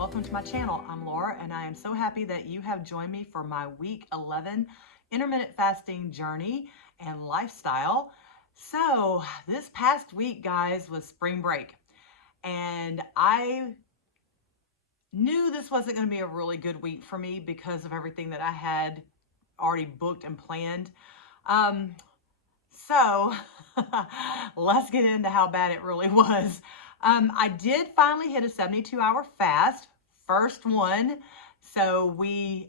welcome to my channel. I'm Laura and I am so happy that you have joined me for my week 11 intermittent fasting journey and lifestyle. So this past week, guys, was spring break and I knew this wasn't going to be a really good week for me because of everything that I had already booked and planned. So let's get into how bad it really was. I did finally hit a 72-hour fast, first one. So we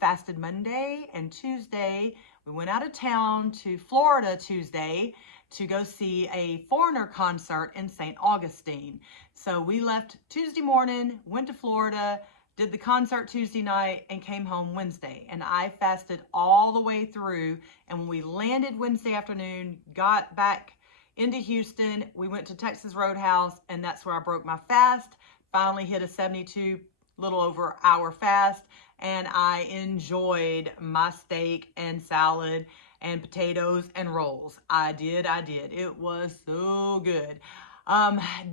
fasted Monday and Tuesday. We went out of town to Florida Tuesday to go see a foreigner concert in St. Augustine. So we left Tuesday morning, went to Florida, did the concert Tuesday night, and came home Wednesday. And I fasted all the way through. And when we landed Wednesday afternoon, got back into Houston, we went to Texas Roadhouse, and that's where I broke my fast. Finally hit a 72, little over hour fast, and I enjoyed my steak and salad and potatoes and rolls. I did. It was so good.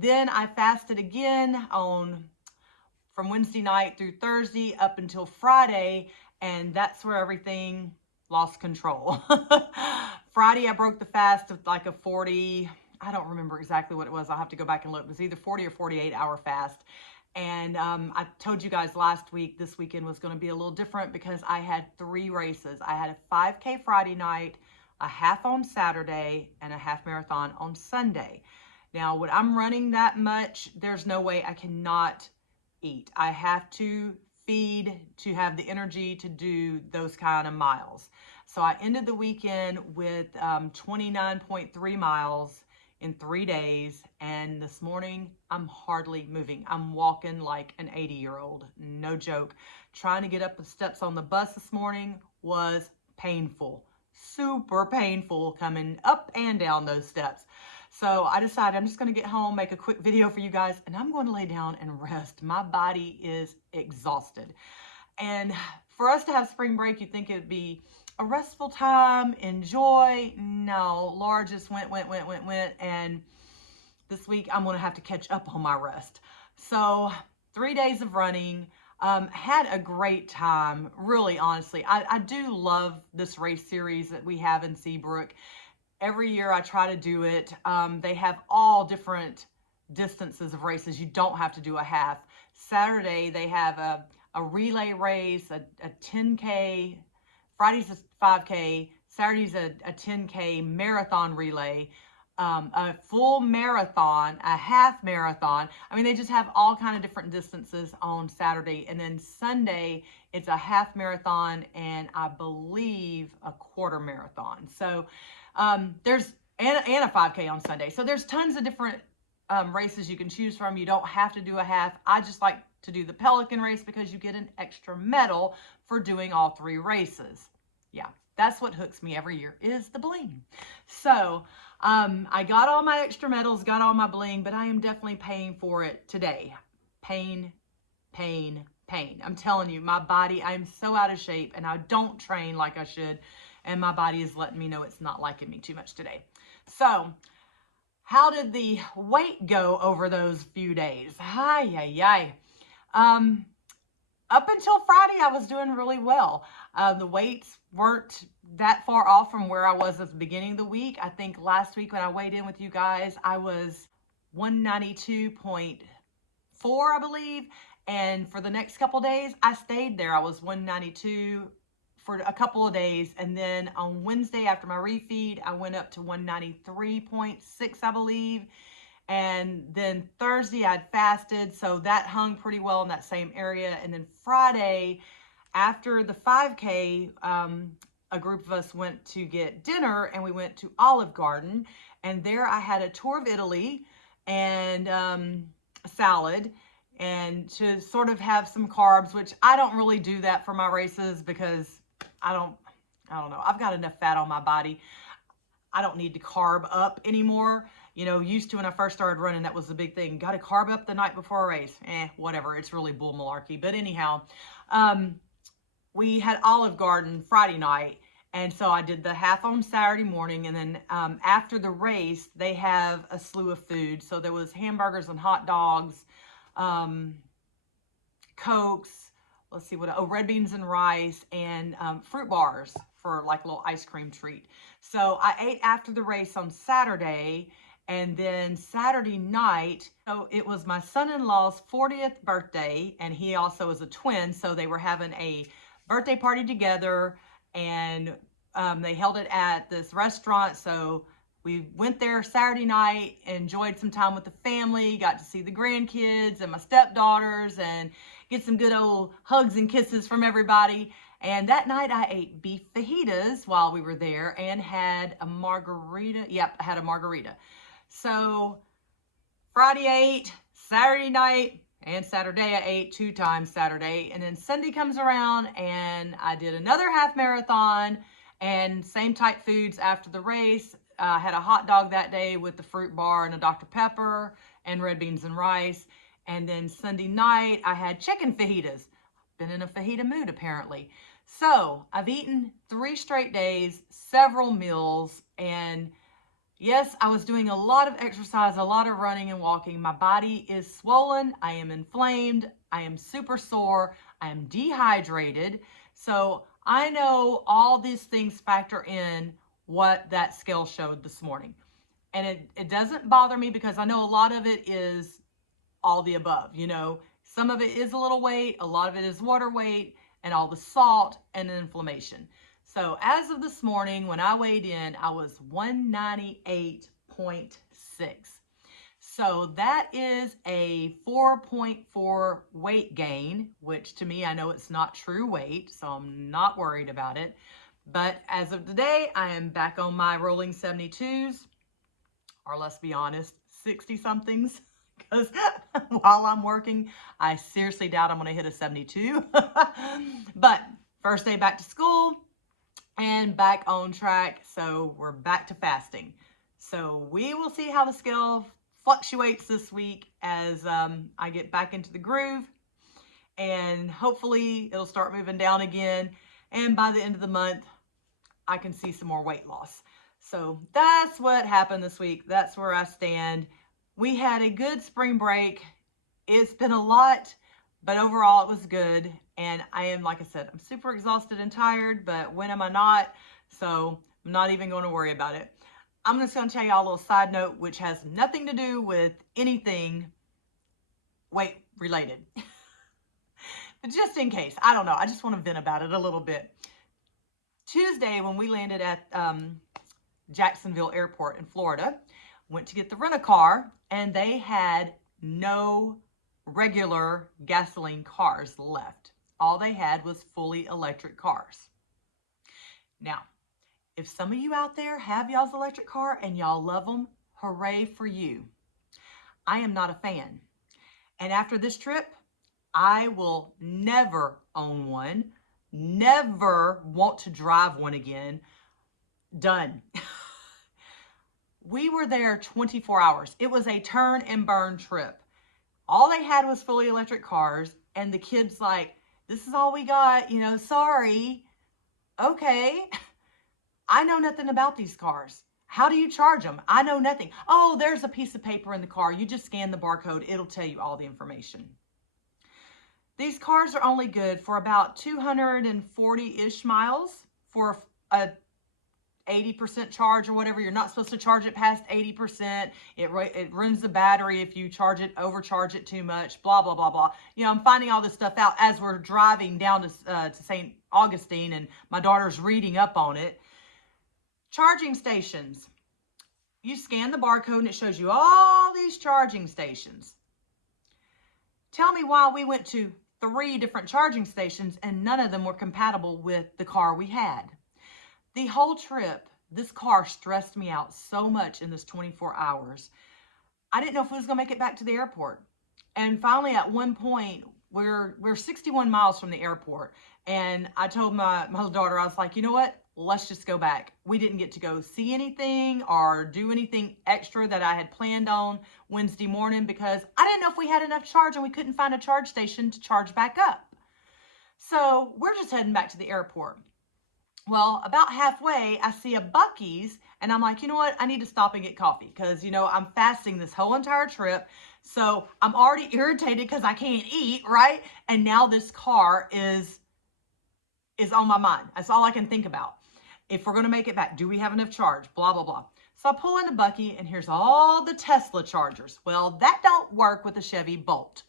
Then I fasted again from Wednesday night through Thursday up until Friday, and that's where everything lost control. Friday, I broke the fast of like a 40, I don't remember exactly what it was. I'll have to go back and look. It was either 40 or 48 hour fast. And I told you guys last week, this weekend was going to be a little different because I had 3 races. I had a 5K Friday night, a half on Saturday, and a half marathon on Sunday. Now, when I'm running that much, there's no way I cannot eat. I have to feed to have the energy to do those kind of miles. So I ended the weekend with 29.3 miles in 3 days, and this morning I'm hardly moving. I'm walking like an 80-year-old, no joke. Trying to get up the steps on the bus this morning was painful, super painful coming up and down those steps. So I decided I'm just going to get home, make a quick video for you guys, and I'm going to lay down and rest. My body is exhausted. And for us to have spring break, you'd think it'd be a restful time, enjoy. No, Laura just went, and this week I'm going to have to catch up on my rest. So 3 days of running, had a great time, really, honestly. I do love this race series that we have in Seabrook. Every year I try to do it. They have all different distances of races. You don't have to do a half. Saturday they have a relay race, a 10K. Friday's a 5K. Saturday's a 10K marathon relay, a full marathon, a half marathon. I mean, they just have all kind of different distances on Saturday. And then Sunday, it's a half marathon and I believe a quarter marathon. So there's and a 5K on Sunday. So there's tons of different races you can choose from. You don't have to do a half. I just like to do the Pelican race because you get an extra medal for doing all 3 races. Yeah, that's what hooks me every year is the bling. So I got all my extra medals, got all my bling, but I am definitely paying for it today. Pain. I'm telling you, my body, I'm so out of shape and I don't train like I should. And my body is letting me know it's not liking me too much today. So how did the weight go over those few days? Up until Friday, I was doing really well. The weights weren't that far off from where I was at the beginning of the week. I think last week when I weighed in with you guys, I was 192.4, I believe. And for the next couple days, I stayed there. I was 192 for a couple of days. And then on Wednesday after my refeed, I went up to 193.6, I believe. And then Thursday I'd fasted, so that hung pretty well in that same area. And then Friday, after the 5K, a group of us went to get dinner and we went to Olive Garden. And there I had a tour of Italy and a salad, and to sort of have some carbs, which I don't really do that for my races because I don't know. I've got enough fat on my body. I don't need to carb up anymore. You know, used to when I first started running, that was the big thing. Got to carb up the night before a race. Whatever. It's really bull malarkey. But anyhow, we had Olive Garden Friday night. And so I did the half on Saturday morning. And then after the race, they have a slew of food. So there was hamburgers and hot dogs, Cokes, let's see what, oh, red beans and rice, and fruit bars for like a little ice cream treat. So I ate after the race on Saturday, and then Saturday night, so it was my son-in-law's 40th birthday, and he also is a twin, so they were having a birthday party together, and they held it at this restaurant. So we went there Saturday night, enjoyed some time with the family, got to see the grandkids and my stepdaughters, and get some good old hugs and kisses from everybody. And that night I ate beef fajitas while we were there and had a margarita. Yep, I had a margarita. So Friday I ate, Saturday night, and Saturday I ate 2 times Saturday. And then Sunday comes around and I did another half marathon and same type foods after the race. I had a hot dog that day with the fruit bar and a Dr. Pepper and red beans and rice. And then Sunday night I had chicken fajitas. Been in a fajita mood apparently. So I've eaten 3 straight days, several meals, and yes, I was doing a lot of exercise, a lot of running and walking. My body is swollen. I am inflamed. I am super sore. I am dehydrated. So I know all these things factor in what that scale showed this morning. And it doesn't bother me because I know a lot of it is all the above. You know, some of it is a little weight, a lot of it is water weight, and all the salt and inflammation. So as of this morning, when I weighed in, I was 198.6. So that is a 4.4 weight gain, which to me, I know it's not true weight, so I'm not worried about it. But as of today, I am back on my rolling 72s, or let's be honest, 60 somethings. Because while I'm working, I seriously doubt I'm going to hit a 72. But first day back to school and back on track. So we're back to fasting. So we will see how the scale fluctuates this week as I get back into the groove. And hopefully it'll start moving down again. And by the end of the month, I can see some more weight loss. So that's what happened this week. That's where I stand. We had a good spring break. It's been a lot, but overall it was good. And I am, like I said, I'm super exhausted and tired, but when am I not? So I'm not even going to worry about it. I'm just going to tell you all a little side note, which has nothing to do with anything weight related. But just in case, I don't know. I just want to vent about it a little bit. Tuesday, when we landed at Jacksonville Airport in Florida, went to get the rent-a-car, and they had no regular gasoline cars left. All they had was fully electric cars. Now, if some of you out there have y'all's electric car and y'all love them, hooray for you. I am not a fan. And after this trip, I will never own one, never want to drive one again. Done. We were there 24 hours. It was a turn and burn trip. All they had was fully electric cars, and the kids like, this is all we got, you know, sorry. Okay. I know nothing about these cars. How do you charge them? I know nothing. Oh, there's a piece of paper in the car. You just scan the barcode. It'll tell you all the information. These cars are only good for about 240-ish miles for a 80% charge or whatever. You're not supposed to charge it past 80%. It ruins the battery if you overcharge it too much, blah, blah, blah, blah. You know, I'm finding all this stuff out as we're driving down to St. Augustine, and my daughter's reading up on it. Charging stations. You scan the barcode and it shows you all these charging stations. Tell me why we went to 3 different charging stations and none of them were compatible with the car we had. The whole trip, this car stressed me out so much in this 24 hours. I didn't know if we was going to make it back to the airport. And finally, at one point, we're 61 miles from the airport. And I told my daughter, I was like, you know what? Let's just go back. We didn't get to go see anything or do anything extra that I had planned on Wednesday morning because I didn't know if we had enough charge and we couldn't find a charge station to charge back up. So we're just heading back to the airport. Well, about halfway, I see a Buc-ee's, and I'm like, you know what? I need to stop and get coffee because, I'm fasting this whole entire trip. So I'm already irritated because I can't eat, right? And now this car is on my mind. That's all I can think about. If we're going to make it back, do we have enough charge? Blah, blah, blah. So I pull into Buc-ee, and here's all the Tesla chargers. Well, that don't work with a Chevy Bolt.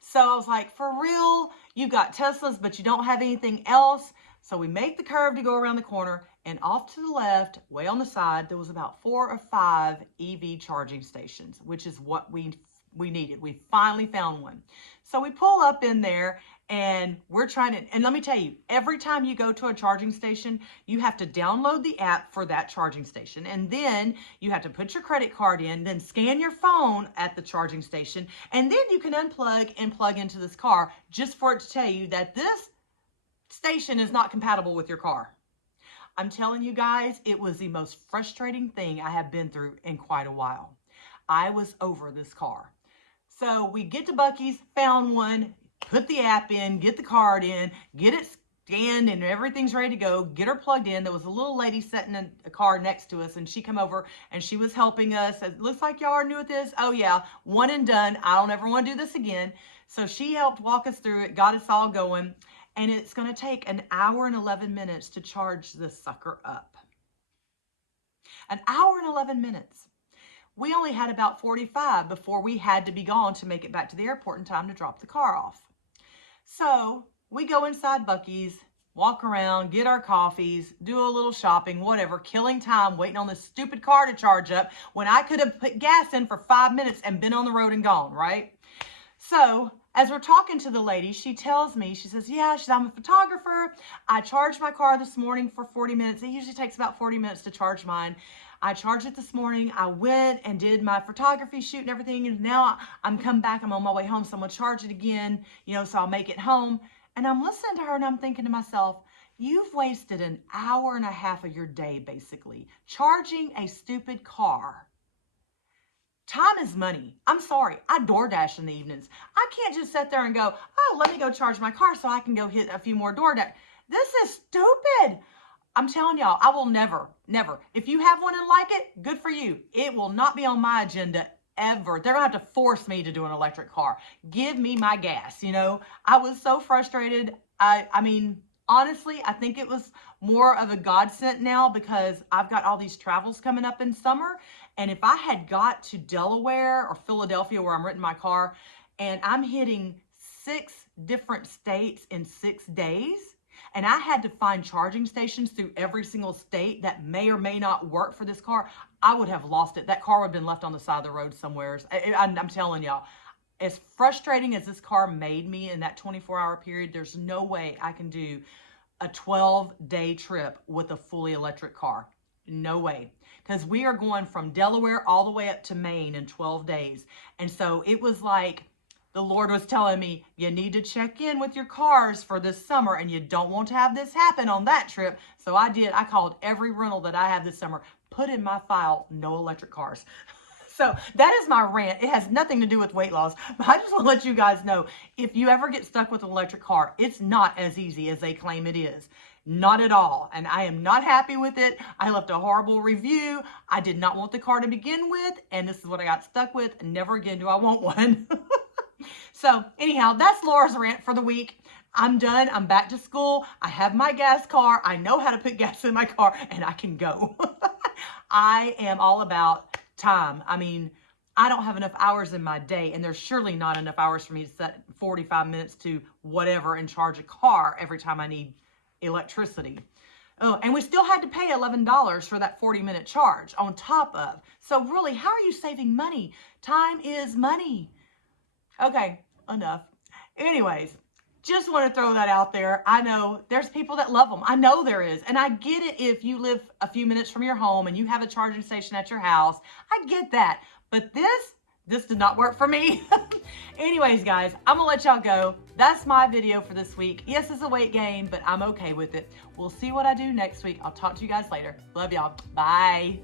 So I was like, for real? You got Teslas, but you don't have anything else? So we make the curve to go around the corner, and off to the left, way on the side, there was about 4 or 5 EV charging stations, which is what we needed. We finally found one. So we pull up in there, and we're trying to, and let me tell you, every time you go to a charging station, you have to download the app for that charging station. And then you have to put your credit card in, then scan your phone at the charging station. And then you can unplug and plug into this car just for it to tell you that this station is not compatible with your car. I'm telling you guys, it was the most frustrating thing I have been through in quite a while. I was over this car. So we get to Buc-ee's, found one, put the app in, get the card in, get it scanned, and everything's ready to go, get her plugged in. There was a little lady sitting in a car next to us, and she come over and she was helping us. It looks like y'all are new at this. Oh yeah, one and done. I don't ever want to do this again. So she helped walk us through it, got us all going, and it's going to take an hour and 11 minutes to charge this sucker up. An hour and 11 minutes. We only had about 45 before we had to be gone to make it back to the airport in time to drop the car off. So we go inside Buc-ee's, walk around, get our coffees, do a little shopping, whatever, killing time waiting on this stupid car to charge up when I could have put gas in for 5 minutes and been on the road and gone, right? So as we're talking to the lady, she tells me, she says, yeah, I'm a photographer. I charged my car this morning for 40 minutes. It usually takes about 40 minutes to charge mine. I charged it this morning. I went and did my photography shoot and everything. And now I'm come back. I'm on my way home. So I'm going to charge it again, so I'll make it home. And I'm listening to her and I'm thinking to myself, you've wasted an hour and a half of your day, basically, charging a stupid car. Time is money. I'm sorry. I DoorDash in the evenings. I can't just sit there and go, oh, let me go charge my car so I can go hit a few more DoorDash. This is stupid. I'm telling y'all, I will never. If you have one and like it, good for you. It will not be on my agenda ever. They're going to have to force me to do an electric car. Give me my gas, I was so frustrated. I mean, honestly, I think it was more of a godsend now because I've got all these travels coming up in summer. And if I had got to Delaware or Philadelphia where I'm renting my car and I'm hitting 6 different states in 6 days, and I had to find charging stations through every single state that may or may not work for this car, I would have lost it. That car would have been left on the side of the road somewhere. I'm telling y'all, as frustrating as this car made me in that 24-hour period, there's no way I can do a 12-day trip with a fully electric car. No way. Because we are going from Delaware all the way up to Maine in 12 days. And so it was like the Lord was telling me, you need to check in with your cars for this summer and you don't want to have this happen on that trip. So I did. I called every rental that I have this summer, put in my file, no electric cars. So that is my rant. It has nothing to do with weight loss, but I just want to let you guys know, if you ever get stuck with an electric car, it's not as easy as they claim it is. Not at all. And I am not happy with it. I left a horrible review. I did not want the car to begin with, and this is what I got stuck with. Never again do I want one. So anyhow, that's Laura's rant for the week. I'm done. I'm back to school. I have my gas car. I know how to put gas in my car, and I can go. I am all about time. I mean, I don't have enough hours in my day, and there's surely not enough hours for me to set 45 minutes to whatever and charge a car every time I need electricity. Oh, and we still had to pay $11 for that 40-minute charge on top of. So really, how are you saving money? Time is money. Okay, enough. Anyways, just want to throw that out there. I know there's people that love them. I know there is. And I get it if you live a few minutes from your home and you have a charging station at your house. I get that. But this did not work for me. Anyways, guys, I'm gonna let y'all go. That's my video for this week. Yes, it's a weight gain, but I'm okay with it. We'll see what I do next week. I'll talk to you guys later. Love y'all. Bye.